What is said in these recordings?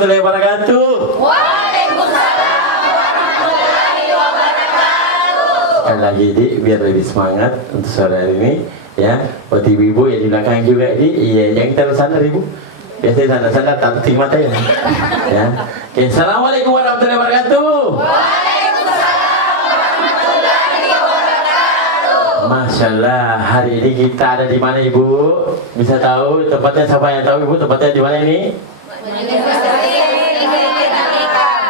warahmatullahi wabarakatuh. Waalaikumsalam warahmatullahi wabarakatuh. Sekali lagi di biar lebih semangat untuk sore hari ini ya. Buat ibu-ibu yang di belakang juga di, iya yang kita sana ibu. Biasanya sana tanti mata ya. Ya. Oke, assalamualaikum warahmatullahi wabarakatuh. Waalaikumsalam warahmatullahi wabarakatuh. Masya Allah, hari ini kita ada di mana ibu? Bisa tahu tempatnya? Siapa yang tahu ibu tempatnya di mana ini?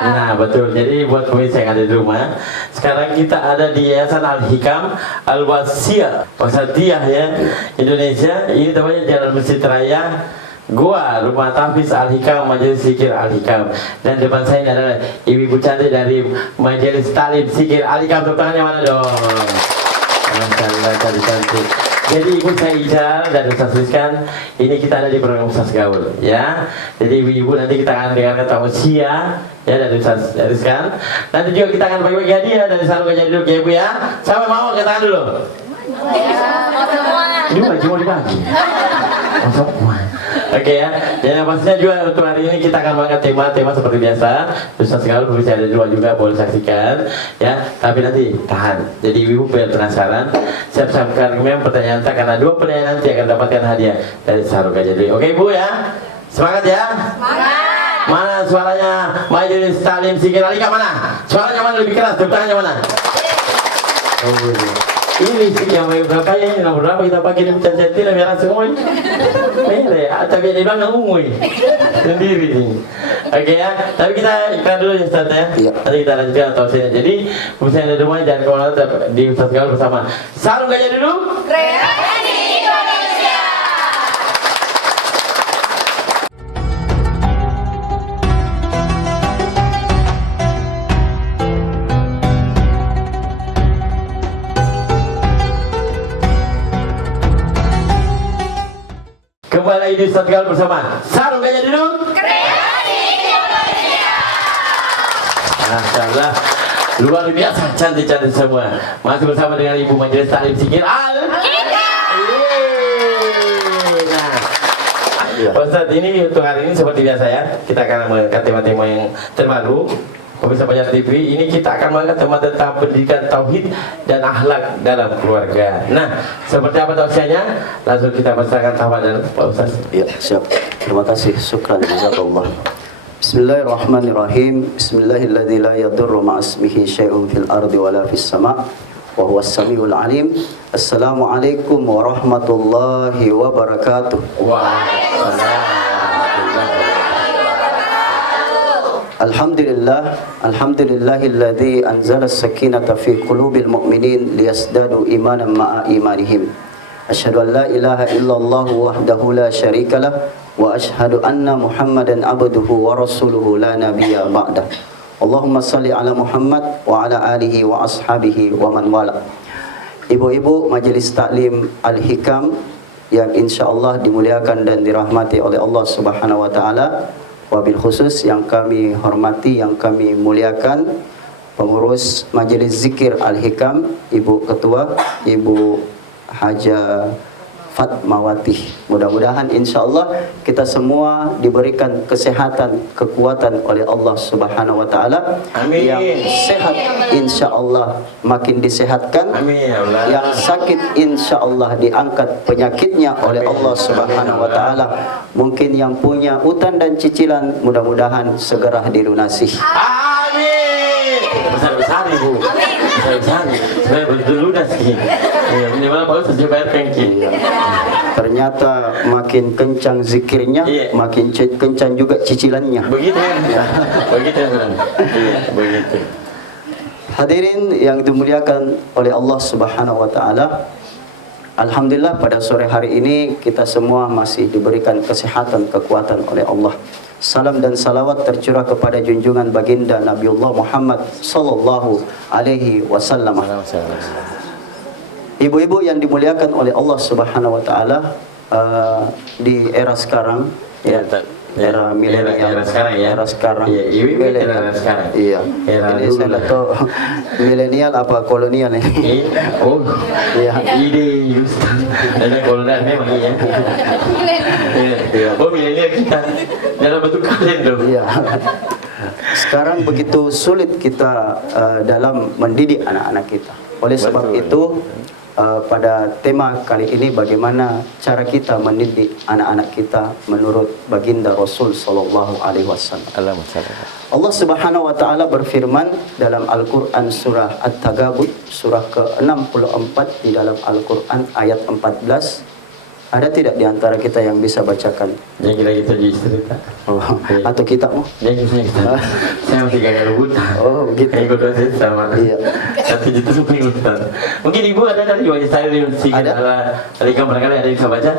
Nah betul, jadi buat pemirsa yang ada di rumah, sekarang kita ada di Yayasan Al-Hikam Al-Wasiyah Wasatiyah ya Indonesia. Ini tempatnya Jalan Masjid Raya Gua Rumah Tahfiz Al-Hikam Majelis Zikir Al-Hikam. Dan depan saya ini adalah ibu-ibu cantik dari Majelis Talim Zikir Al-Hikam. Tepuk tangannya mana dong? Masya Allah, cantik. Jadi ibu saya Ijal dan Ustaz Rizkan, ini kita ada di program Ustaz Gaul ya. Jadi ibu-ibu nanti kita akan dengarkan tausiah ya dari Ustaz Rizkan. Nanti juga kita akan bagi-bagi hadiah dari Sarung Gajah Duduk ya ibu ya. Siapa mau angkat tangan dulu? Ini mau dibagi. Oh, semua. Oke ya. Dan pastinya juga untuk hari ini kita akan mengangkat tema seperti biasa. Ustaz Gaul bisa ada dua juga, boleh saksikan ya. Tapi nanti tahan. Jadi ibu biar penasaran, siap-siap kemudian pertanyaan karena dua penanya nanti akan dapatkan hadiah dari Sarung Gajah Duduk. Oke ibu ya. Semangat ya. Semangat. Mana suaranya Majelis Talim Zikir Al-Hikam mana? Suaranya mana lebih keras? Tepuk tangannya mana? Oh, ini sih yang berapa ya? Yang berapa kita pakai di cantik lah merah semua ini. Merah, tapi di belakang ungu sendiri nih. Oke ya, tapi kita iklan dulu ya Ustaz ya. Iya. Nanti kita lanjutkan tausiahnya. Jadi, misalnya ada rumah jangan kemana-mana di Ustaz Gaul bersama Sarung Gajah Duduk. Kreasi Indonesia. Kembali di Ustaz Gaul bersama Sarung Gajah Duduk. Kreasi Indonesia. Masya Allah, luar biasa, cantik-cantik semua. Masih bersama dengan Ibu Majelis Talim Zikir Al-Hikam. Nah, Ustaz, ini untuk hari ini seperti biasa ya, kita akan mengangkat tema-tema yang terbaru. Pemirsa Banjar TV, ini kita akan mengangkat tema tentang pendidikan tauhid dan akhlak dalam keluarga. Nah, seperti apa tausiahnya? Langsung kita persilakan tawadan Pak Ustaz. Ya, siap. Terima kasih. Syukran jazakallah. Bismillahirrahmanirrahim. Bismillahilladzi la yadurru ma'asmihi syai'un fil ardi wala fis sama' wa huwas samiul alim. Assalamualaikum warahmatullahi wabarakatuh. Waalaikumsalam. Alhamdulillahilladzi anzala as-sakinata fi qulubil mu'minin liyazdadu imanan ma'a imanihim. Asyhadu an la ilaha illallah wahdahu la syarikalah wa asyhadu anna Muhammadan abduhu wa rasuluhu la nabiyya ba'dah. Allahumma salli ala Muhammad wa ala alihi wa ashabihi wa man wala. Ibu-ibu Majelis Taklim Al-Hikam yang insyaallah dimuliakan dan dirahmati oleh Allah Subhanahu wa taala. Wabil khusus yang kami hormati, yang kami muliakan, pengurus Majelis Zikir Al-Hikam, Ibu Ketua, Ibu Haja Fatmawati. Mudah-mudahan insyaallah kita semua diberikan kesehatan, kekuatan oleh Allah Subhanahu wa taala. Amin. Yang sehat insyaallah makin disehatkan. Amin ya Allah. Yang sakit insyaallah diangkat penyakitnya oleh Allah Subhanahu wa taala. Mungkin yang punya utang dan cicilan mudah-mudahan segera dilunasi. Amin. Besar-besar ibu. Besar-besar. Saya berlunas sih. Ya, minimal Pak Ustaz bayar pengki. Ternyata makin kencang zikirnya, Iya. makin kencang juga cicilannya. Begitu ya. Begitu ya. Iya, begitu. Hadirin yang dimuliakan oleh Allah Subhanahu wa taala. Alhamdulillah pada sore hari ini kita semua masih diberikan kesehatan, kekuatan oleh Allah. Salam dan salawat tercurah kepada junjungan baginda Nabiullah Muhammad sallallahu alaihi wasallam. Ibu-ibu yang dimuliakan oleh Allah Subhanahu wa taala, di era sekarang ya, era milenial. Era sekarang ya. Era sekarang. Iya, era sekarang. Iya. Era Ini dulu saya lah. nggak tahu milenial apa kolonial ini. Oh, Iya. ide Ustaz. Ada kolonial memang iya. Iya. Oh, milenial kita dalam bentuk kalian dong. Iya. Sekarang begitu sulit kita dalam mendidik anak-anak kita. Oleh sebab Betul. itu pada tema kali ini bagaimana cara kita mendidik anak-anak kita menurut baginda Rasul sallallahu alaihi wasallam. Allah Subhanahu wa taala berfirman dalam Al-Qur'an surah At-Tagabun surah ke-64 di dalam Al-Qur'an ayat 14. Ada tidak di antara kita yang bisa bacakan? Yang kita jadi cerita. Oh, atau kita mau? Yang kita. Saya masih gagal buta. Oh, begitu. Kayak ikut dosis sama. Iya. Satu juta supaya ikutan. Mungkin ibu ada dari wajah saya di Ada. Dari kamar kali ada yang bisa baca?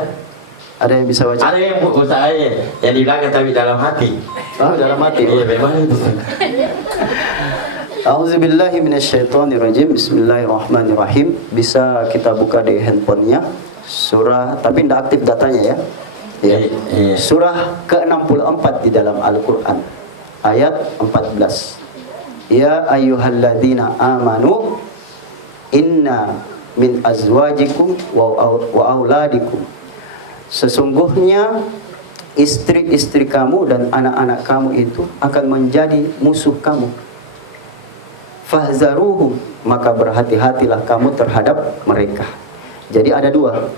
Ada yang bisa baca? Ada yang usahanya yang di belakang tapi dalam hati. Oh, dalam hati. Iya, memang itu. A'udzubillahi minasyaitonirrajim. Bismillahirrahmanirrahim. Bisa kita buka di handphonenya. Surah, tapi tidak aktif datanya ya. Ya. Iya. Surah ke-64 di dalam Al-Qur'an. Ayat 14. Ya ayyuhalladzina amanu inna min azwajikum wa auladikum. Sesungguhnya istri-istri kamu dan anak-anak kamu itu akan menjadi musuh kamu. Fahzaruhum, maka berhati-hatilah kamu terhadap mereka. Jadi ada dua,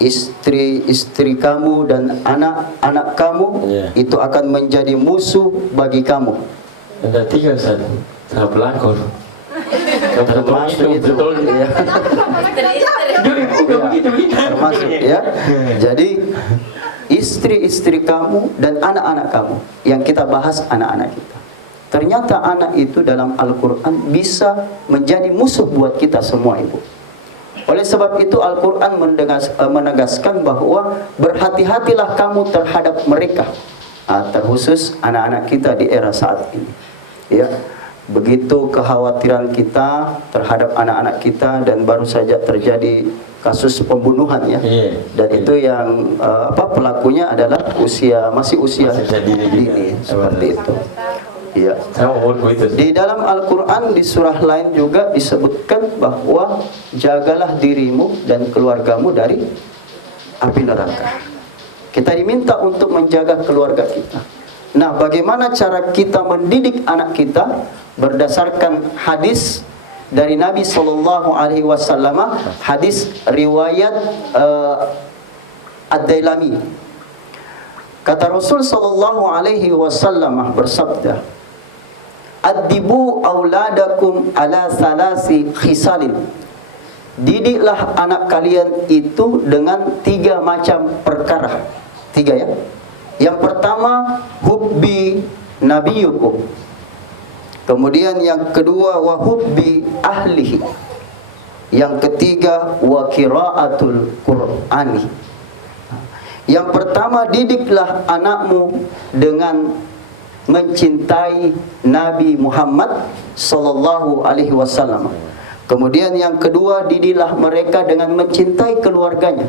istri-istri kamu dan anak-anak kamu itu akan menjadi musuh bagi kamu. Ada tiga Ustaz. Saya pelakor. Termasuk itu, ya. Begitu. Termasuk ya. Jadi istri-istri kamu dan anak-anak kamu, yang kita bahas anak-anak kita. Ternyata anak itu dalam Al-Quran bisa menjadi musuh buat kita semua, ibu. Oleh sebab itu Al-Quran menegaskan bahwa berhati-hatilah kamu terhadap mereka, terkhusus anak-anak kita di era saat ini. Ya, begitu kekhawatiran kita terhadap anak-anak kita, dan baru saja terjadi kasus pembunuhan ya. Dan itu yang pelakunya adalah masih usia dini seperti itu. Ya. Di dalam Al-Quran di surah lain juga disebutkan bahwa jagalah dirimu dan keluargamu dari api neraka. Kita diminta untuk menjaga keluarga kita. Nah, bagaimana cara kita mendidik anak kita? Berdasarkan hadis dari Nabi Sallallahu Alaihi Wasallam, hadis riwayat Ad-Dailami. Kata Rasul Sallallahu Alaihi Wasallam bersabda, "Addibu auladakum ala salasi khisalin." Didiklah anak kalian itu dengan 3 macam perkara. 3 ya. Yang pertama, hubbi nabiyukum. Kemudian yang kedua, wa hubbi ahlihi. Yang ketiga, wa qiraatul Qur'ani. Yang pertama, didiklah anakmu dengan mencintai Nabi Muhammad sallallahu alaihi wasallam. Kemudian yang kedua, didiklah mereka dengan mencintai keluarganya.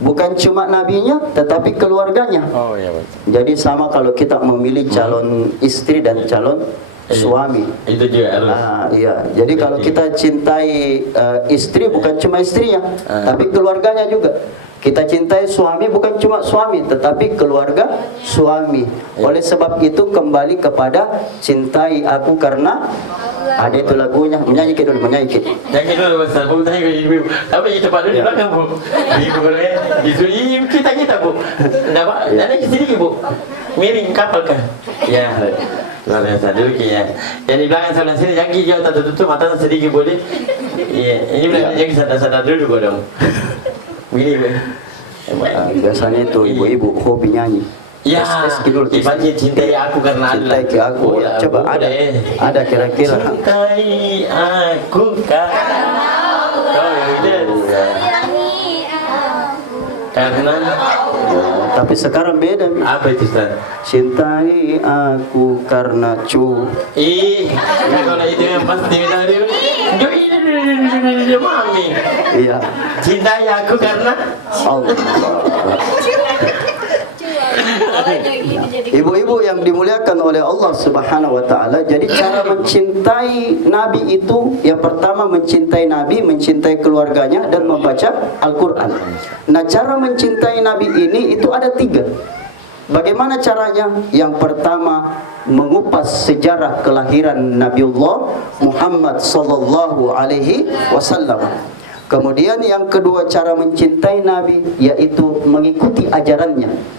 Bukan cuma nabinya, tetapi keluarganya. Oh iya betul. Jadi sama kalau kita memilih calon istri dan calon suami. Itu juga harus. Iya. Jadi kalau kita cintai istri, bukan cuma istrinya, tapi keluarganya juga. Kita cintai suami bukan cuma suami, tetapi keluarga suami. Oleh sebab itu kembali kepada cintai aku karena ada itu lagunya. Menyanyi dulu, menyanyi. Jangan dulu Ustaz, Bu tanya ke ibu. Apa yang cepat dulu di belakang Bu? Ibu boleh. Ibu kita Bu. Enggak Pak, ada sedikit Bu. Miring kapal kan? Ya. Luar biasa dulu ya. Yang di belakang sebelah sini jangan gigi tutup mata sedikit boleh. Iya, ini belakang jangan sadar-sadar dulu Bu dong. Begini Bu. Biasanya itu ibu-ibu hobi nyanyi. Ya, dipanggil cintai aku karena cintai ke aku. Ya, coba ada kira-kira. Cintai aku karena karena tapi sekarang beda. Apa itu Ustaz? Cintai aku karena Nah kalau itu yang pasti dari mami. Iya. Cintai aku karena Allah. Ibu-ibu yang dimuliakan oleh Allah Subhanahu wa taala, jadi cara mencintai Nabi itu yang pertama mencintai Nabi, mencintai keluarganya dan membaca Al-Qur'an. Nah, cara mencintai Nabi ini itu ada 3. Bagaimana caranya? Yang pertama, mengupas sejarah kelahiran Nabiullah Muhammad sallallahu alaihi wasallam. Kemudian yang kedua, cara mencintai Nabi yaitu mengikuti ajarannya.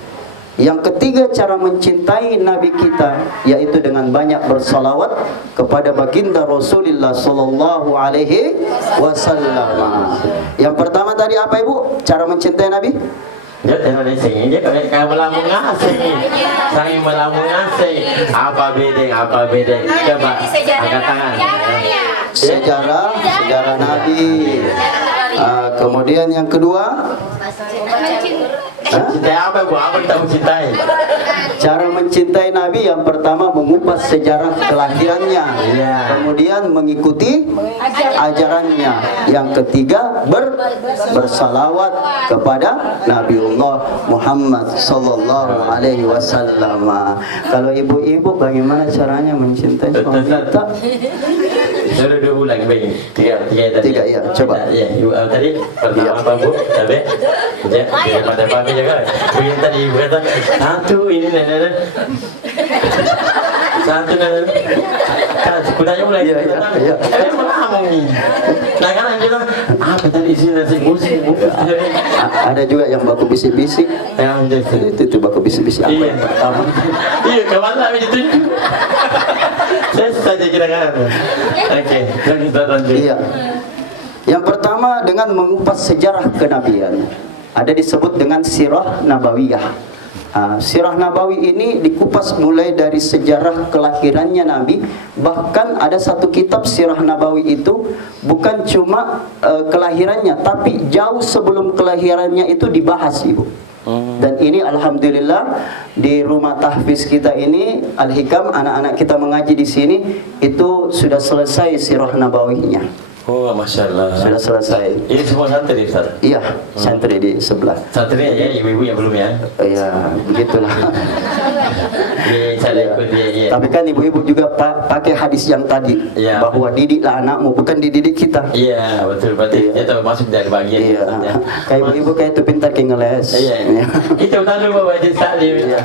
Yang ketiga, cara mencintai Nabi kita yaitu dengan banyak bersalawat kepada baginda Rasulullah sallallahu alaihi wasallam. Yang pertama tadi apa Ibu? Cara mencintai Nabi? Dia tengok di sini, dia kayak melamun ngasih. Saya melamun ngasih. Apa beda? Coba angkat tangan. Sejarah Nabi. Kemudian yang kedua, Cintai apa Bu? Apa kita mencintai? cara mencintai Nabi yang pertama mengupas sejarah kelahirannya, Iya. kemudian mengikuti ajarannya. Yang ketiga, bersalawat kepada Nabiullah Muhammad sallallahu alaihi wasallam. Kalau ibu-ibu bagaimana caranya mencintai suami kita? Sudah 2 bulan baik. 3 tadi. 3 ya, coba. Ya, ibu tadi pertama apa Bu? Cabe. Ya, pada pagi juga. Begini tadi ibu kata, satu ini nenek. Satu nenek. Kudanya mulai. Iya. Melamun nih. Nah kan kita apa tadi sini nasi musik. Ada juga yang baku bisik-bisik. Yang Itu baku bisik-bisik apa yang pertama? Iya, kemana kami ditunjuk? Saya saja kira-kira. Oke, kita lanjut. Iya. Yang pertama dengan mengupas sejarah kenabian. Ada disebut dengan sirah nabawiyah. Sirah Nabawi ini dikupas mulai dari sejarah kelahirannya Nabi. Bahkan ada satu kitab Sirah Nabawi itu bukan cuma kelahirannya, tapi jauh sebelum kelahirannya itu dibahas Ibu. Dan ini alhamdulillah di rumah tahfiz kita ini Al-Hikam, anak-anak kita mengaji di sini itu sudah selesai Sirah Nabawinya. Oh, Masya Allah. Sudah selesai. Ini semua santri, Ustaz? Iya, santri di sebelah. Santri ya, ibu-ibu yang belum ya? Iya, begitulah. Saya ikut dia, iya. Tapi kan ibu-ibu juga pakai hadis yang tadi, Iya. bahwa didiklah anakmu, bukan dididik kita. Iya, betul. Berarti itu masuk dari bagian. Iya. Ustaz, ya. Kayak ibu-ibu kayak itu pintar kayak ngeles. Iya. Itu tadi Bapak Haji Salim. Iya.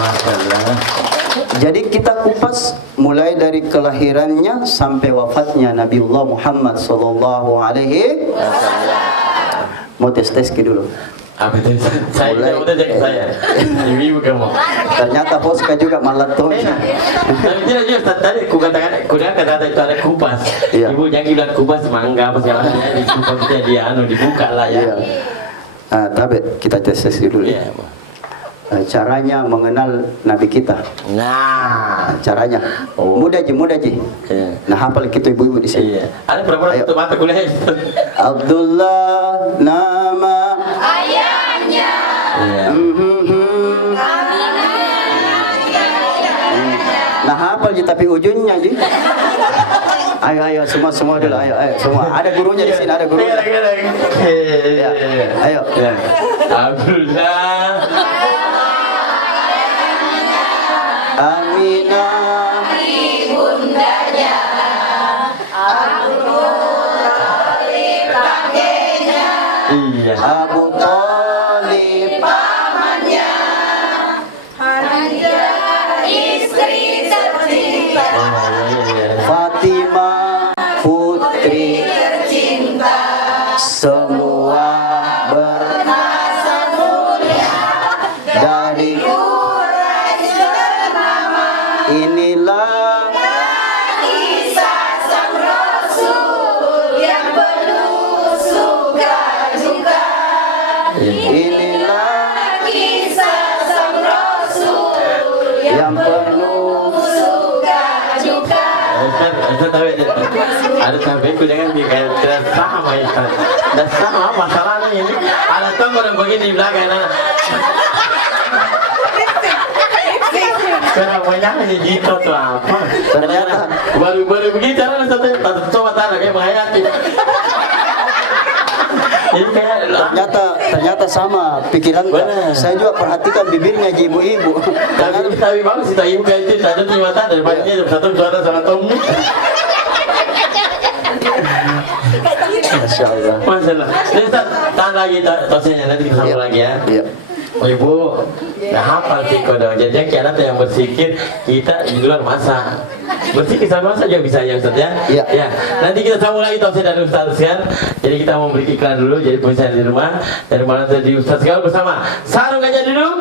Masya Allah. Jadi kita kupas mulai dari kelahirannya sampai wafatnya Nabiullah Muhammad sallallahu alaihi wasallam. Mau tes dulu. Apa itu? Saya udah jadi saya. Ibu kamu. Ternyata Hoska juga maraton. Tapi tidak juga tadi ku katakan kata itu ada kupas. Iya. Ibu jangan bilang kupas mangga apa segala macam. Dikupas dia dibuka lah ya. Iya. Tapi kita tes dulu. Iya. Caranya mengenal Nabi kita. Nah, Caranya mudah ji. Iya. Nah, hafal kita ibu-ibu di sini. Iya. Ada berapa Ayo. satu mata kuliah? Abdullah nama Ayahnya Iya. Nah, hafal ji tapi ujungnya ji. Ayo semua dulu ayo semua. Ada gurunya di sini, ada gurunya. Ya. Ayo. Ya. Abdullah. Aminah ibundanya Iya. Abu Thalib pamannya Hamzah istri tercinta Fatimah putri tercinta semua nasab mulia dari Quraisy ternama inilah kisah sang Rasul yang penuh suka duka. inilah Kisah sang Rasul yang penuh suka duka. Ustaz tahu ada sampai ku jangan kayak tidak sama Ustaz. Dan sama masalahnya ini ada tombol yang begini di belakang nah. Kenapa banyak gitu tuh apa? Ternyata baru begitu cara satu coba taruh kayak menghayati. Ini kayak ternyata sama pikiran. Benar. Saya juga perhatikan bibirnya ibu-ibu. Tapi bagus sih, ibu kayak itu ada di mata daripada dia satu suara sama Tom. Masya Allah. Masalah. Jadi tahan lagi tosnya nanti kita sambung lagi ya. Iya. Oh, ibu, nggak hafal sih kodok. Jadi kiamat yang bersikir kita di luar masa. Bersikir sama masa juga bisa ya Ustaz ya. Iya. Ya. Nanti kita sambung lagi tosnya dari Ustaz sekian. Jadi kita mau beri iklan dulu. Jadi pemirsa di rumah dari mana tadi Ustaz sekarang bersama Sarung Gajah Duduk.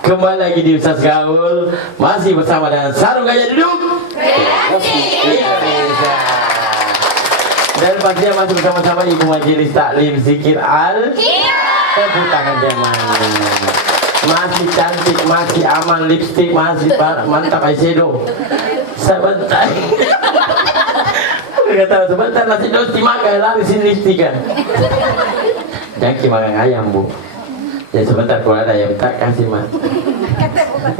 Kembali lagi di Ustaz Gaul, masih bersama dengan Sarung Gajah Duduk. Indonesia. Dan pastinya masih bersama-sama Ibu Majelis Taklim Zikir Al. Tepuk tangan jemaah. Masih cantik, masih aman, lipstik masih mantap eyeshadow. Sebentar. Kata sebentar nasi dosti makan lari sini lipstik kan. Jangan makan ayam bu. Ya sebentar kalau ada ayam tak kasih mas.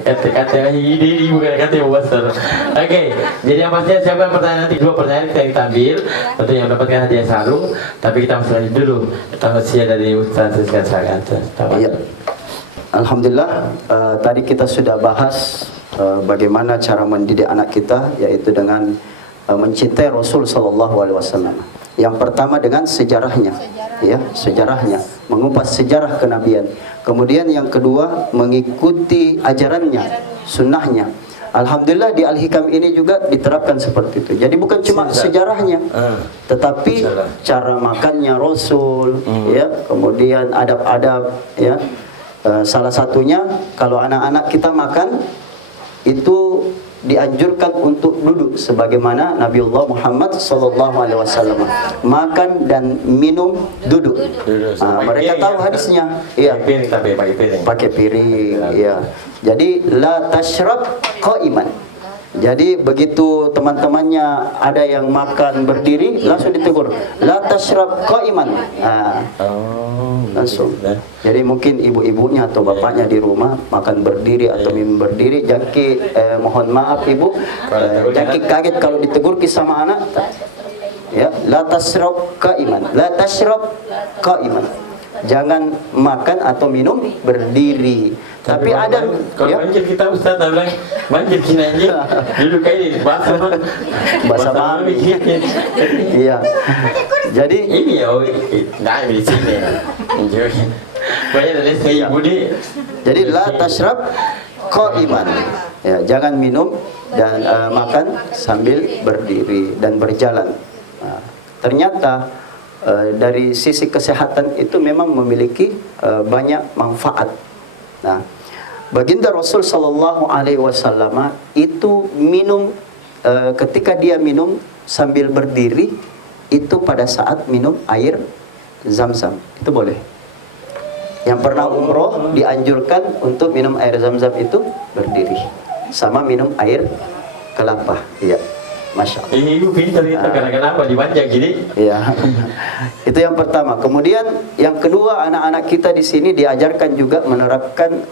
Kata ini ibu kata besar. Oke, jadi yang pastinya siapa yang pertanyaan nanti dua pertanyaan kita ambil. Tentu yang mendapatkan hadiah sarung. Tapi kita masih lanjut dulu. Tausiah dari Ustaz Rizkan Sagan. Iya. Alhamdulillah, tadi kita sudah bahas bagaimana cara mendidik anak kita, yaitu dengan mencintai Rasul Sallallahu Alaihi Wasallam. Yang pertama dengan sejarahnya, ya sejarahnya, mengupas sejarah kenabian. Kemudian yang kedua mengikuti ajarannya, sunnahnya. Alhamdulillah di Al-Hikam ini juga diterapkan seperti itu. Jadi bukan cuma sejarahnya, tetapi cara makannya Rasul, ya, kemudian adab-adab, ya. Salah satunya kalau anak-anak kita makan itu dianjurkan untuk duduk sebagaimana Nabiullah Muhammad SAW makan dan minum duduk. Mereka tahu hadisnya, iya. Pakai piring, iya. Jadi la tashrab qa'iman. Jadi begitu teman-temannya ada yang makan berdiri langsung ditegur, la tashrab qa'iman. Langsung. Jadi mungkin ibu-ibunya atau bapaknya di rumah makan berdiri atau minum berdiri, jangki mohon maaf ibu, jangki kaget kalau ditegur sama anak. Ya, la tashrab qa'iman, la tashrab qa'iman. Jangan makan atau minum berdiri. Tapi ada kalau ya, banjir kita Ustaz bilang banjir Cina aja duduk kayak ini bahasa mami. Iya. Jadi ini ya, nah di sini. Banyak dari saya Budi. Jadi la tashrab qa'iman. Ya, jangan minum dan makan sambil berdiri dan berjalan. Nah, ternyata dari sisi kesehatan itu memang memiliki banyak manfaat. Nah, baginda Rasul Sallallahu Alaihi Wasallam itu minum ketika dia minum sambil berdiri itu pada saat minum air zam-zam itu boleh. Yang pernah umroh dianjurkan untuk minum air zam-zam itu berdiri, sama minum air kelapa. Iya. Masya Allah. Ini ibu pintar kita kenapa dipanjang gini? Ya, itu yang pertama. Kemudian yang kedua, anak-anak kita di sini diajarkan juga menerapkan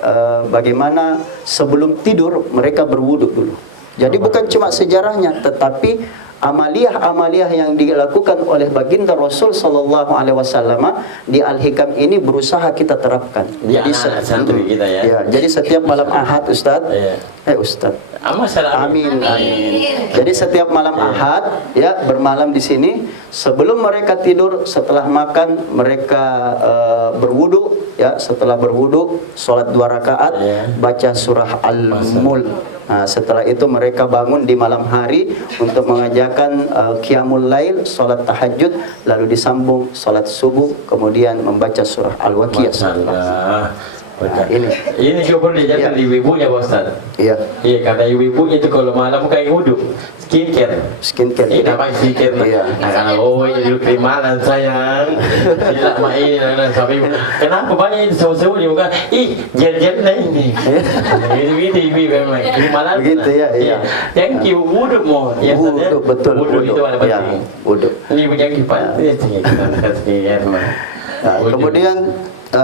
bagaimana sebelum tidur mereka berwudu dulu. Jadi bukan cuma sejarahnya, tetapi amaliyah-amaliyah yang dilakukan oleh baginda Rasul Sallallahu Alaihi Wasallam di Al-Hikam ini berusaha kita terapkan. Jadi santri kita ya. Ya, jadi setiap malam Ahad Ustaz, Ustaz. Amin, amin. Jadi setiap malam Ahad ya bermalam di sini, sebelum mereka tidur, setelah makan mereka berwudu ya, setelah berwudu salat 2 rakaat baca surah Al-Mulk. Nah, setelah itu mereka bangun di malam hari untuk mengajarkan qiyamul lail, salat tahajud, lalu disambung salat subuh, kemudian membaca surah Al-Waqiah. Nah, ini juga perlu diajarkan Iya. ibu-ibunya Pak Ustaz. iya, Iya, karena ibu-ibu itu kalau malam kayak wudhu, skincare. skincare. Ini namanya skincare. Iya. Nah, kalau jadi krimalan sayang, tidak main dan sampai kenapa banyak itu sewa-sewa di muka? Ih, gel-gel ini. Gitu ibu memang krimalan. Begitu ya, iya. Yang kiu wudhu mau, ya Wudhu, betul. Wudhu itu ada Ya, penting. wudhu. Ini punya kipas, ya skincare. Nah, kemudian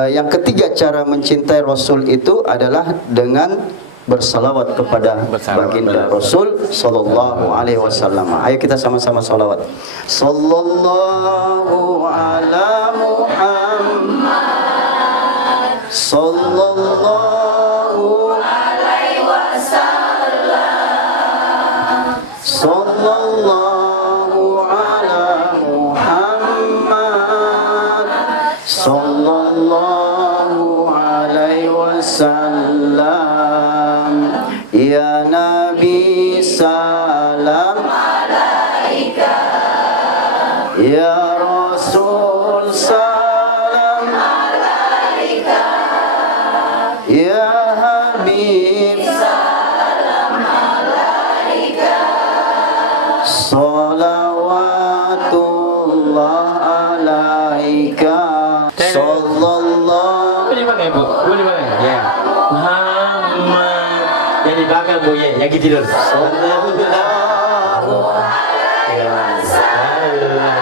yang ketiga cara mencintai Rasul itu adalah dengan bersalawat kepada baginda Rasul sallallahu alaihi wasallam. Ayo kita sama-sama salawat. Sallallahu ala Muhammad. Sallallahu alaihi wasallam. sallallahu ala Muhammad. Sallallahu alaihi wasallam. Ya Nabi salam alaika. Ya Rasul salam alaika. Ya Habib salam alaika. Salawatullah alaika. Sallallahu Boleh pakai bu, boleh pakai. Ya. Muhammad. Yang di belakang bu ya, yang tidur. Sallallahu alaihi wasallam.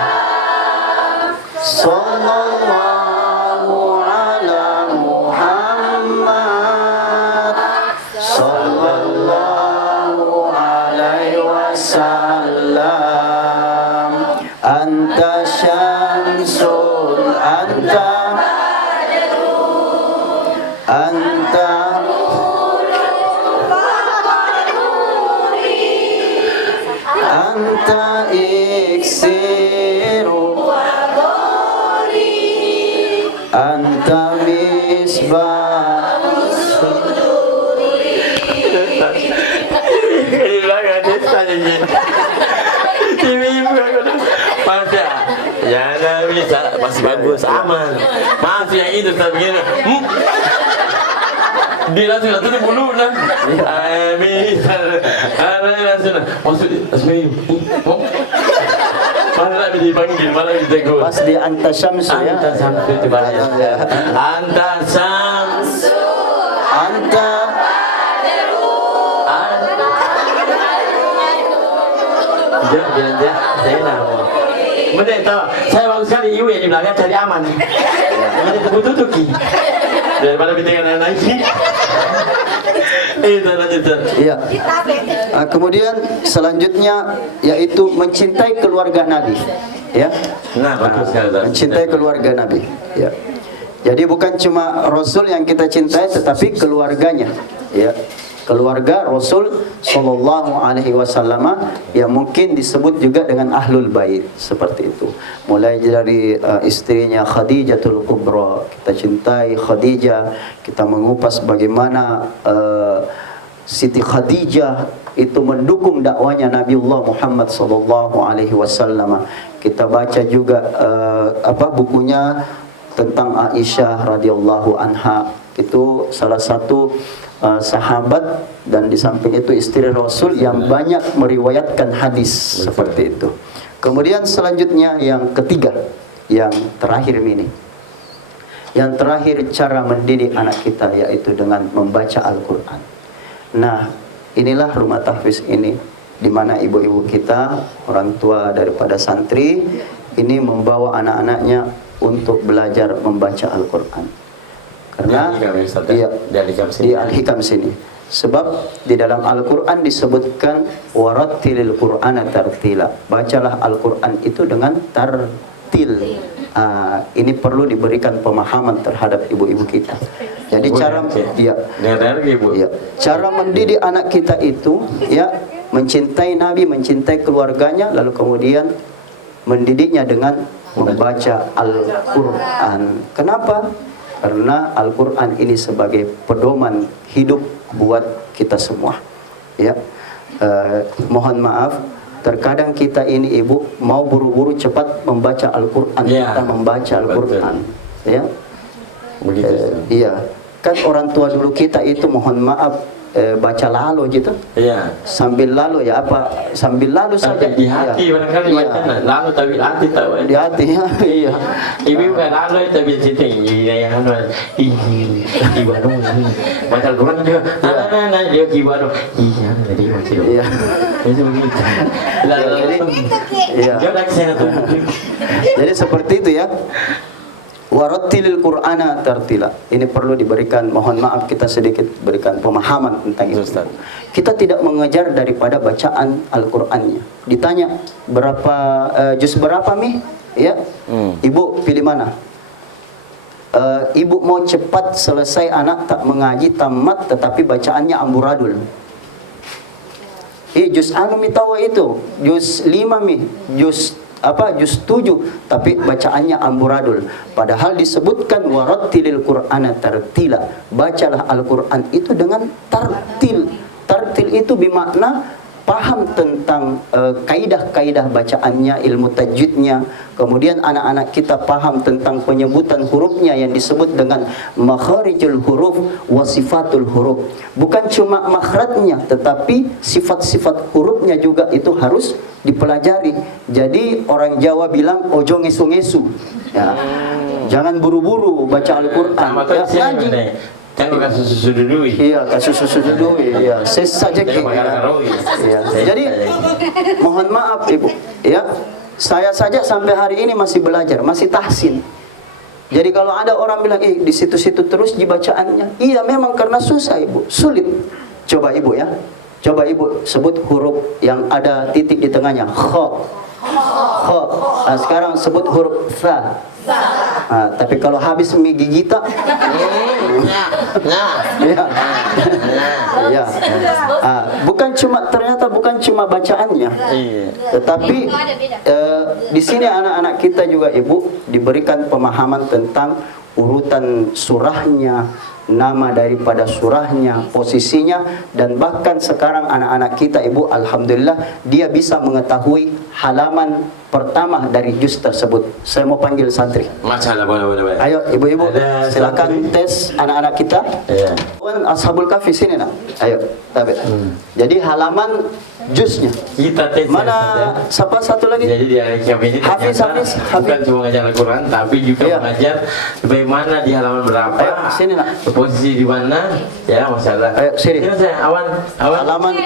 Sallallahu ala Muhammad. Sallallahu alaihi wasallam. Anta syamsun, anta anta iksiru anta misbah. Di belakang dia tanya gini. Ibu-ibu pada ya nggak bisa, masih bagus, aman. Masih yang itu tapi begini. Dia langsung tuh bunuh lah. Amin. Langsung maksud Asmi. Malah dipanggil, malah ditegur. Pas di anta syamsu ya. Anta samsu itu bahaya. Anta samsu. Anta Jangan, saya nama. Benar tahu. Saya bagus sekali ibu yang di belakang cari aman. Jangan ditutup-tutupi. Daripada bicara lagi. Itu lanjut. iya. Kemudian selanjutnya yaitu mencintai keluarga Nabi. Ya. Nah, bagus sekali. Mencintai keluarga Nabi. Ya. Jadi bukan cuma Rasul yang kita cintai, tetapi keluarganya. Ya. Keluarga Rasul sallallahu alaihi wasallam yang mungkin disebut juga dengan ahlul bait, seperti itu. Mulai dari istrinya Khadijatul Kubra, kita cintai Khadijah, kita mengupas bagaimana Siti Khadijah itu mendukung dakwanya Nabiullah Muhammad sallallahu alaihi wasallam. Kita baca juga bukunya tentang Aisyah radhiyallahu anha. Itu salah satu sahabat dan di samping itu istri Rasul yang banyak meriwayatkan hadis seperti itu. Kemudian selanjutnya yang ketiga, yang terakhir ini. Yang terakhir cara mendidik anak kita yaitu dengan membaca Al-Qur'an. Nah, inilah rumah tahfiz ini di mana ibu-ibu kita, orang tua daripada santri ini membawa anak-anaknya untuk belajar membaca Al-Qur'an. Karena di Al-Hikam sini. Sebab di dalam Al-Qur'an disebutkan warattilil Qur'ana tartila. Bacalah Al-Qur'an itu dengan tartil. Ini perlu diberikan pemahaman terhadap ibu-ibu kita. Jadi cara mendidik anak kita itu ya mencintai Nabi, mencintai keluarganya, lalu kemudian mendidiknya dengan membaca Al-Qur'an. Kenapa? Karena Al-Qur'an ini sebagai pedoman hidup buat kita semua. Ya, mohon maaf, terkadang kita ini ibu mau buru-buru cepat membaca Al-Qur'an, kita membaca Al-Qur'an. Ya, begitu. Iya. kan orang tua dulu kita itu mohon maaf baca lalu gitu. Iya. Sambil lalu ya apa? Sambil lalu saja. Sampai di hati barangkali Iya. bacanya. Lalu tapi hati tahu. Di hati ya. Iya. Ibu bukan lalu tapi cerita ini yang anu. Ibu baca Al-Quran juga. Nah dia gimana? Iya tadi masih. Iya. Itu begitu. Lalu Iya. jodoh saya tuh. Jadi seperti itu ya. Warattilil Qur'ana tartila. Ini perlu diberikan, mohon maaf kita sedikit berikan pemahaman tentang itu. Ustaz. Kita tidak mengejar daripada bacaan Al-Qur'annya. Ditanya berapa juz berapa Mi? Ya. Ibu pilih mana? Ibu mau cepat selesai anak tak mengaji tamat tetapi bacaannya amburadul. Juz anu mi tahu itu, juz 5 Mi, juz 7 tapi bacaannya amburadul. Padahal disebutkan warattilil Qur'ana tartila. Bacalah Al-Qur'an itu dengan tartil. Tartil itu bermakna paham tentang kaidah-kaidah bacaannya, ilmu tajwidnya. Kemudian anak-anak kita paham tentang penyebutan hurufnya yang disebut dengan makharijul huruf wa sifatul huruf. Bukan cuma makhrajnya tetapi sifat-sifat hurufnya juga itu harus dipelajari. Jadi orang Jawa bilang ojo ngesu-ngesu. Ya. Jangan buru-buru baca Al-Qur'an. Ya, ngaji. Jangan kasih susu dulu. Iya, kasus susu dulu. Iya, sesaja Jangan makan karawi. Iya. Jadi mohon maaf Ibu, ya. Saya saja sampai hari ini masih belajar, masih tahsin. Jadi kalau ada orang bilang, di situ-situ terus dibacaannya. Iya, memang karena susah Ibu, sulit. Coba Ibu ya. Coba Ibu sebut huruf yang ada titik di tengahnya. Kha. Kha. Nah, sekarang sebut huruf fa. Nah, tapi kalau habis mi gigita, ya, ya. Bukan cuma ternyata bukan cuma bacaannya, tetapi di sini anak-anak kita juga Ibu diberikan pemahaman tentang urutan surahnya, nama daripada surahnya, posisinya, dan bahkan sekarang anak-anak kita Ibu alhamdulillah dia bisa mengetahui halaman pertama dari juz tersebut. Saya mau panggil santri. Masalah boleh. Ayo ibu-ibu silakan santri. tes anak-anak kita. Iya. Ashabul Kahfi sini nak. Ayo, David. Jadi halaman juznya. Kita tes Mana siapa satu lagi? Jadi dia kami ini Hafiz, bukan cuma mengajar Al-Quran tapi juga Iya. mengajar bagaimana di halaman berapa, Ayo, sini nak. posisi di mana, ya masalah. Ayo, sini. Saya awan. Halaman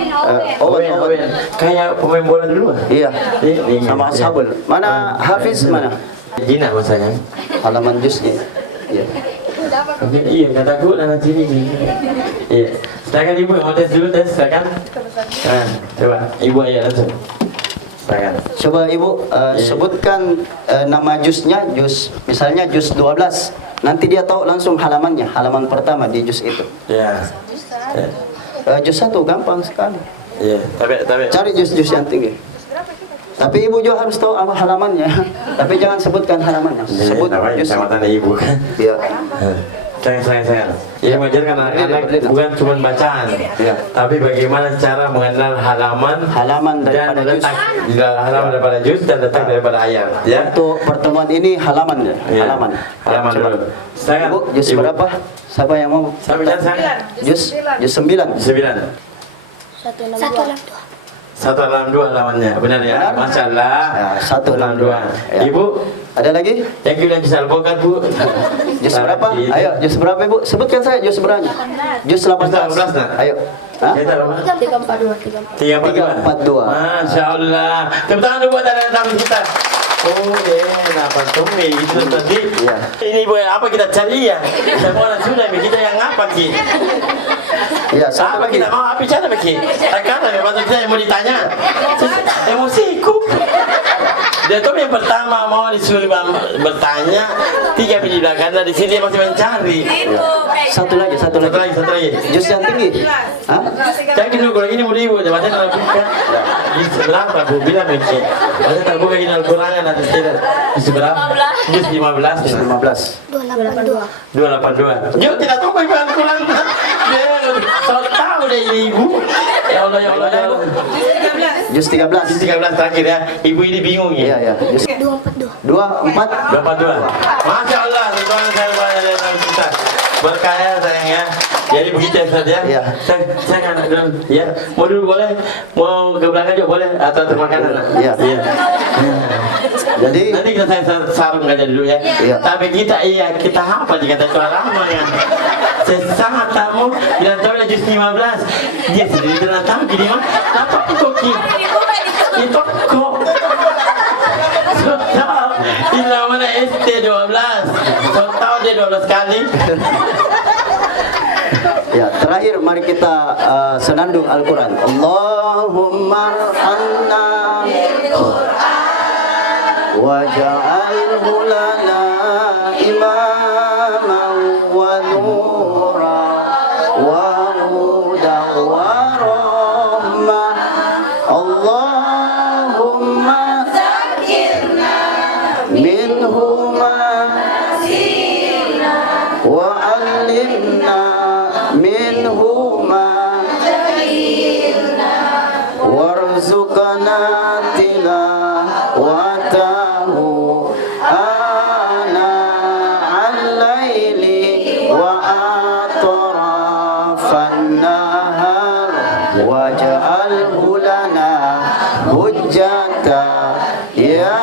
Owen. Kayak pemain bola dulu. Iya. Ini, Sama ashabul. Mana Hafiz mana? Jina masanya. Halaman juznya. Iya. Iya, kataku anak sini. Iya. Silakan ibu mau tes dulu silakan. Nah, coba ibu aja langsung. Silakan. Coba ibu sebutkan nama juznya, juz misalnya juz 12. Nanti dia tahu langsung halamannya, halaman pertama di juz itu. Ya. Juz 1 gampang sekali. Iya, tapi Cari juz-juz yang tinggi. Tapi ibu juga harus tahu apa halamannya. Tapi jangan sebutkan halamannya. Sebut juz. kecamatan ibu kan. Iya. Sayang. Ini mengajarkan anak-anak bukan cuma bacaan, Iya. tapi bagaimana cara mengenal halaman Daripada dan juz. letak halaman daripada juz dan letak daripada ayat. Ya. Untuk pertemuan ini halaman ya. Iya. Halaman. Halaman Coba. dulu. Silakan. Ibu, juz Ibu. berapa? Siapa yang mau? Saya bicara saya. Juz 9. 9. 162 halamannya. Benar ya? Benar. Masya Allah. Ya, 162. Ya. Ibu, Ada lagi? yang bilang bisa albokan Bu. Juz berapa? Ayo, juz berapa Ibu? Sebutkan saya juz berapa? Juz 18. 18 nak? Ayo. Hah? Kita berapa? 342. Masya Allah. Tepuk tangan dulu buat anak-anak kita. Oh dapat tumi itu tadi. Iya. Ini Bu, apa kita cari ya? Semua orang sudah, kita yang apa Ki? Iya, satu Apa lagi. kita mau apa bicara Ki? Karena memang kita yang mau ditanya. Emosiku. Dia tuh yang pertama mau disuruh bertanya, 3 menit karena di sini masih mencari. Satu lagi. Satu lagi. Juz yang tinggi. Hah? Jangan dulu kalau ini mau ibu, baca terbuka. Di sebelah Bu bilang Ki. Baca terbuka ini Al-Quran nanti tidak. Di sebelah. Juz 15. 15. 282. Yuk kita tunggu ibu Al-Quran. Dia tahu deh ini ibu. Ya Allah. Juz 13. Juz 13 terakhir ya. Ibu ini bingung ya. Iya. Juz 24. 242. Masya Allah, Tuhan saya banyak kita berkaya sayang ya. Jadi begitu ya Ustaz ya. Iya. Saya kan ya. Mau dulu boleh, mau ke belakang juga boleh atau termakan anak. Iya. Jadi Nanti kita saya sarung aja dulu ya. Iya. Tapi kita apa jika kita jual lama ya. Sesama tamu bilang tahu jus 15. Dia sendiri datang gini mah. Apa koki? Itu kok. Tahu. Bila mana ST 12. Tahu dia 12 kali. ya, terakhir mari kita senandung Al-Qur'an. Allahumma arhamna waj'alhu lana imaman wa nura wa hudan wa rahmah. Allahumma minhuma wa 'allimna minhuma warzuqna tilawatahu ana al-laili wa atrafan nahar waj'alhu lana hujjata ya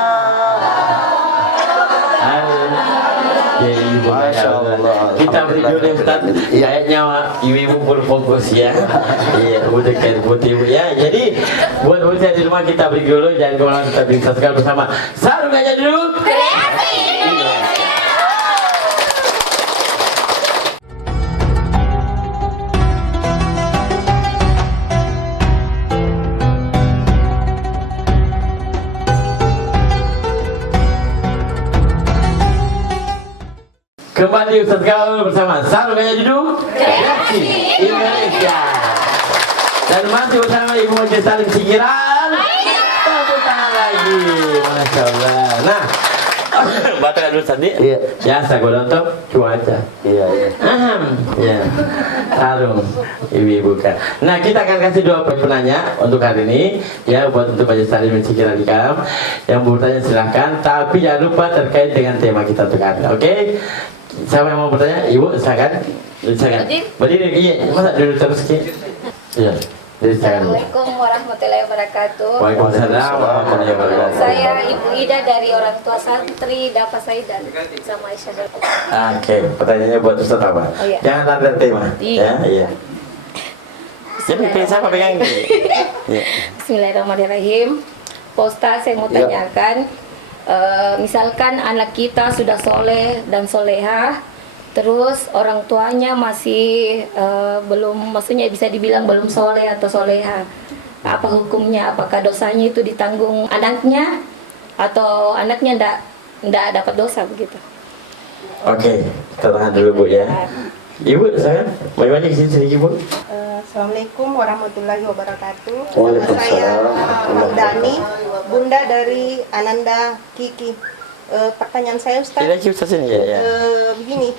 Masya Allah. Kita beri dulu Ustaz. Ayatnya ibu-ibu berfokus ya. Iya, udah kan putih ya. Jadi buat saya di rumah kita beri dulu, jangan kemana, kita bisa sekali bersama. Sarung aja dulu. Kembali Ustaz Gaul bersama Sarung Aja Duduk Kreasi Indonesia. Dan masih bersama Ibu Haji Salim Sikiran. Tepuk tangan lagi. Masya Allah. Nah, batal dulu tadi. Iya. Biasa gue nonton cuaca. Iya. Ya, sarung ibu-ibu kan. Nah, kita akan kasih dua penanya untuk hari ini ya, buat untuk Haji Salim Sikiran Ikam. Yang bertanya silahkan, tapi jangan lupa terkait dengan tema kita untuk hari ini. Oke? Siapa yang mau bertanya? Ibu, silakan. Silakan. Berdiri. Iya, masa duduk terus Ki? Iya. Jadi silakan. Assalamualaikum warahmatullahi wabarakatuh. Waalaikumsalam warahmatullahi wabarakatuh. Saya Ibu Ida dari orang tua santri Dapa Saidan sama Aisyah. Oke, pertanyaannya buat Ustaz apa? Oh, iya. Jangan ada tema. Iya. Ya, iya. Jadi pilih siapa pegang? Iya. Bismillahirrahmanirrahim. Pak Ustaz, saya mau Ya. tanyakan, misalkan anak kita sudah soleh dan soleha, terus orang tuanya masih belum, maksudnya bisa dibilang belum soleh atau soleha, apa hukumnya? Apakah dosanya itu ditanggung anaknya atau anaknya ndak dapat dosa begitu? Oke, kita tahan dulu Bu ya. Ibu, saya banyak ke sini Ibu. Assalamualaikum warahmatullahi wabarakatuh. Nama Waalaikumsalam. saya Magdani, bunda dari Ananda Kiki. Pertanyaan saya Ustaz, Tidak Ustaz ini ya. begini,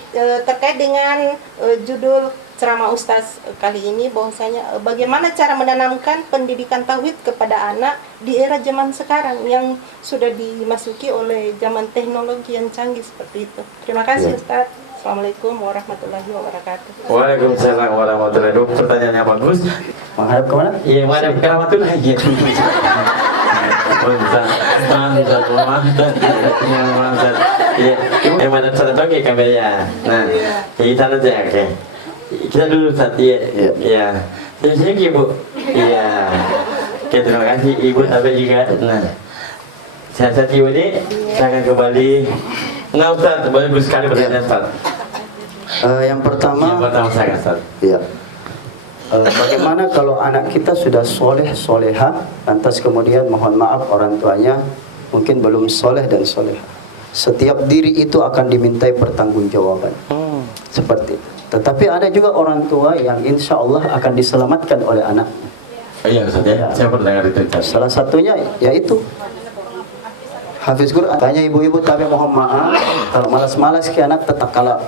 terkait dengan judul ceramah Ustaz kali ini, bahwasanya bagaimana cara menanamkan pendidikan tauhid kepada anak di era zaman sekarang yang sudah dimasuki oleh zaman teknologi yang canggih seperti itu. Terima kasih Ustaz. Assalamualaikum warahmatullahi wabarakatuh. Waalaikumsalam warahmatullahi wabarakatuh. Pertanyaannya bagus. Menghadap ke mana? Iya, menghadap ke rahmatullah ya. Iya, yang mana satu lagi kameranya. Nah, kita nanti oke. Kita dulu saat iya. Terima kasih Ibu. Iya. Oke, terima kasih Ibu sampai juga. Nah, saya Ibu ini saya akan kembali. Nah Ustaz, bagus sekali pertanyaan Ustaz. Yang pertama, saya Ustaz. ya. Bagaimana kalau anak kita sudah soleh soleha, lantas kemudian mohon maaf orang tuanya mungkin belum soleh dan soleha. Setiap diri itu akan dimintai pertanggungjawaban. Seperti itu. Tetapi ada juga orang tua yang insya Allah akan diselamatkan oleh anak. Iya Ustaz ya, saya pernah dengar itu Ustaz. Salah satunya yaitu Hafiz Quran. Tanya ibu-ibu, tapi mohon maaf kalau malas-malas ke anak tetap kalah.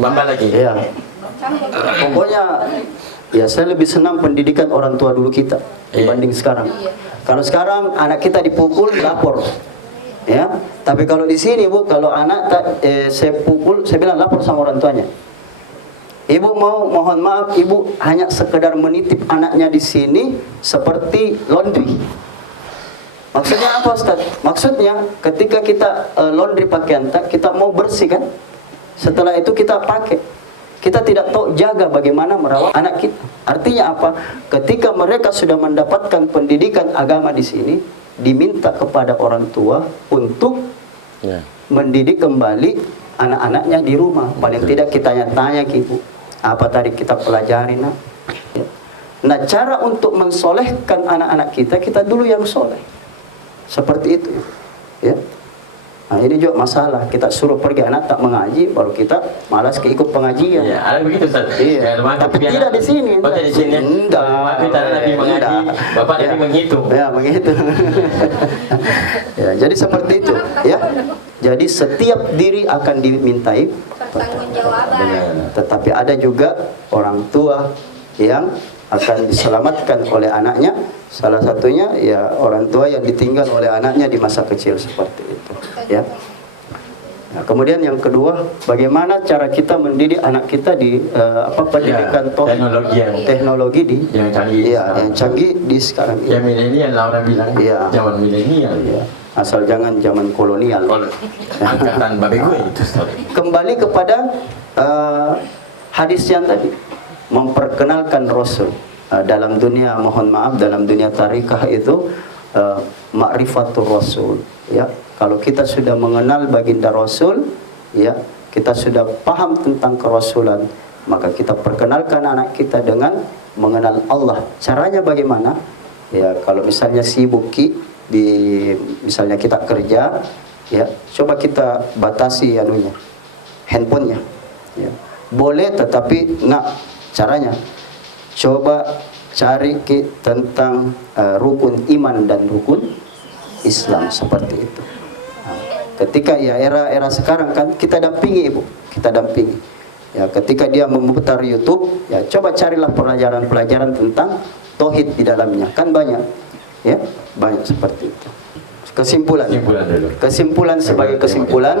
Bamba lagi. Ya. Pokoknya ya saya lebih senang pendidikan orang tua dulu kita dibanding sekarang. Kalau sekarang anak kita dipukul lapor. Ya. Tapi kalau di sini Bu, kalau anak saya pukul, saya bilang lapor sama orang tuanya. Ibu mau, mohon maaf, ibu hanya sekedar menitip anaknya di sini seperti laundry. Maksudnya apa, Ustaz? Maksudnya ketika kita laundry pakaian kita mau bersih kan? Setelah itu kita pakai. Kita tidak tahu jaga bagaimana merawat anak kita. Artinya apa? Ketika mereka sudah mendapatkan pendidikan agama di sini, diminta kepada orang tua untuk mendidik kembali anak-anaknya di rumah. Paling tidak kita tanya ke ibu, apa tadi kita pelajari, nak? Nah, cara untuk mensolehkan anak-anak kita dulu yang soleh. Seperti itu, ya. Nah, ini juga masalah. Kita suruh pergi anak tak mengaji, baru kita malas ikut pengajian. Iya, ada begitu, Ustaz. Iya. Tapi tidak di sini. Oh, di sini. Enggak. Kita lagi mengaji, Bapak lagi menghitung. Ya, menghitung. Ya, jadi seperti itu, ya. Jadi setiap diri akan dimintai pertanggungjawaban. tetapi ada juga orang tua yang akan diselamatkan oleh anaknya. Salah satunya ya orang tua yang ditinggal oleh anaknya di masa kecil seperti itu, ya. Nah, kemudian yang kedua, bagaimana cara kita mendidik anak kita di pendidikan teknologi di yang canggih. Ya, yang canggih di sekarang ini. Ya milenial lah orang bilang. Iya. Zaman milenial. Ya. Asal jangan zaman kolonial. Angkatan babe gue itu, Ustaz. Kembali kepada hadis yang tadi, memperkenalkan Rasul. Dalam dunia, mohon maaf, dalam dunia tarikah itu ma'rifatul Rasul, ya. Kalau kita sudah mengenal baginda Rasul, ya, kita sudah paham tentang kerasulan, maka kita perkenalkan anak kita dengan mengenal Allah. Caranya bagaimana? Ya, kalau misalnya sibuk misalnya kita kerja, ya, coba kita batasi handphonenya, ya. Boleh, tetapi caranya coba cari tentang rukun iman dan rukun Islam seperti itu. Ketika ya era sekarang kan kita dampingi ibu, kita dampingi. Ya, ketika dia memutar YouTube, ya coba carilah pelajaran-pelajaran tentang tauhid di dalamnya, kan banyak, ya banyak seperti itu. Kesimpulan sebagai kesimpulan.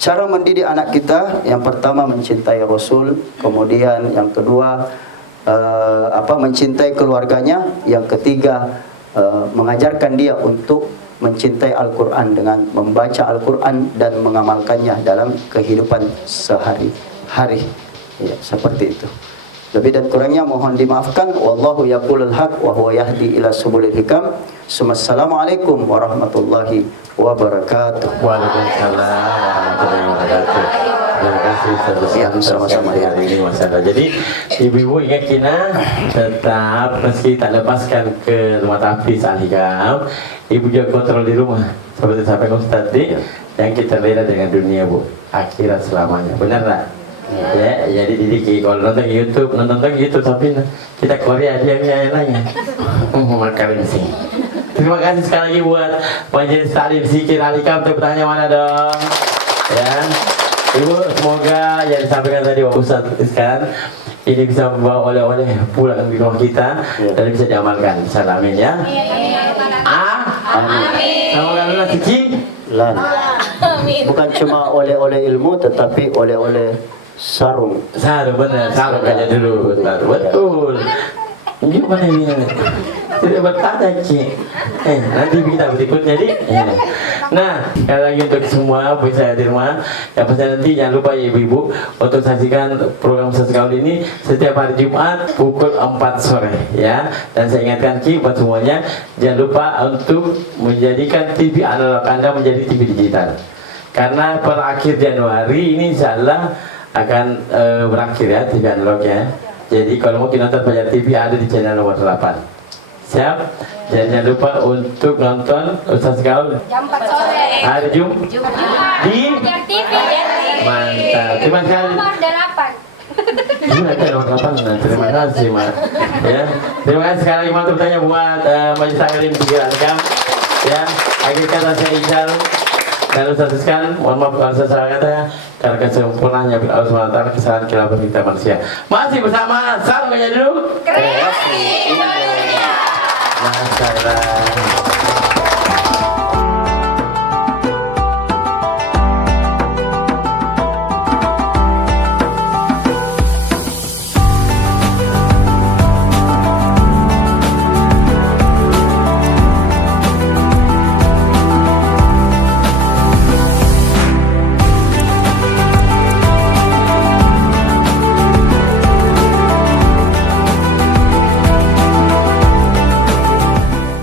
Cara mendidik anak kita, yang pertama mencintai Rasul, kemudian yang kedua mencintai keluarganya, yang ketiga mengajarkan dia untuk mencintai Al-Quran dengan membaca Al-Quran dan mengamalkannya dalam kehidupan sehari-hari, ya, seperti itu. Lebih dan kurangnya mohon dimaafkan. Wallahu yaqulul haq wa huwa yahdi ila subulil hikam. Assalamualaikum warahmatullahi wabarakatuh. Waalaikumsalam warahmatullahi wabarakatuh. Terima kasih Ustaz. Ya, sama-sama ya. Ini masalah. Jadi ibu-ibu ingat kita tetap meski tak lepaskan ke rumah tahfiz Al-Hikam, ibu juga kontrol di rumah. Seperti sampaikan Ustaz tadi, yang kita beda dengan dunia, Bu, akhirat selamanya. Benar tak? Ya, jadi didik kalau nonton YouTube tapi kita Korea dia yang lainnya. Makan sih. Terima kasih sekali lagi buat Majelis Taklim Zikir Al-Hikam. Tepuk tangannya mana dong? Ya, Ibu, semoga yang disampaikan tadi Pak Ustaz sekarang ini bisa membawa oleh-oleh pulang di rumah kita dan bisa diamalkan. Insyaallah, amin ya. Amin. Semoga lunas suci. Bukan cuma oleh-oleh ilmu, tetapi oleh-oleh sarung. Sarung, benar, sarung aja dulu, betul. Gimana ini? Tidak bertanya Ci. Nanti kita berikutnya di. Nah, sekali lagi untuk semua bisa di rumah, yang pasti nanti jangan lupa ya ibu-ibu untuk saksikan program Sesekali ini setiap hari Jumat pukul 4 sore ya. Dan saya ingatkan Ci buat semuanya, jangan lupa untuk menjadikan TV analog Anda menjadi TV digital. Karena per akhir Januari ini insyaallah akan berakhir ya TV analog ya. Jadi kalau mau nonton Fajar TV ada di channel nomor 8. Siap? Dan jangan lupa untuk nonton Ustaz Gaul Jam 4 sore. hari Jumat di Fajar TV. mantap. Terima kasih. Nomor 8. Terima kasih Mas. Ya, terima kasih sekali lagi untuk tanya buat Majelis Taklim Zikir Al-Hikam. Ya, akhir kata saya Ijal dan Ustaz sekalian, mohon maaf kalau saya salah kata ya, karena kesempurnaannya Allah SWT, kesalahan kita berminta manusia. Masih bersama Salam Gajah dulu. Kreasi Indonesia. Masalah.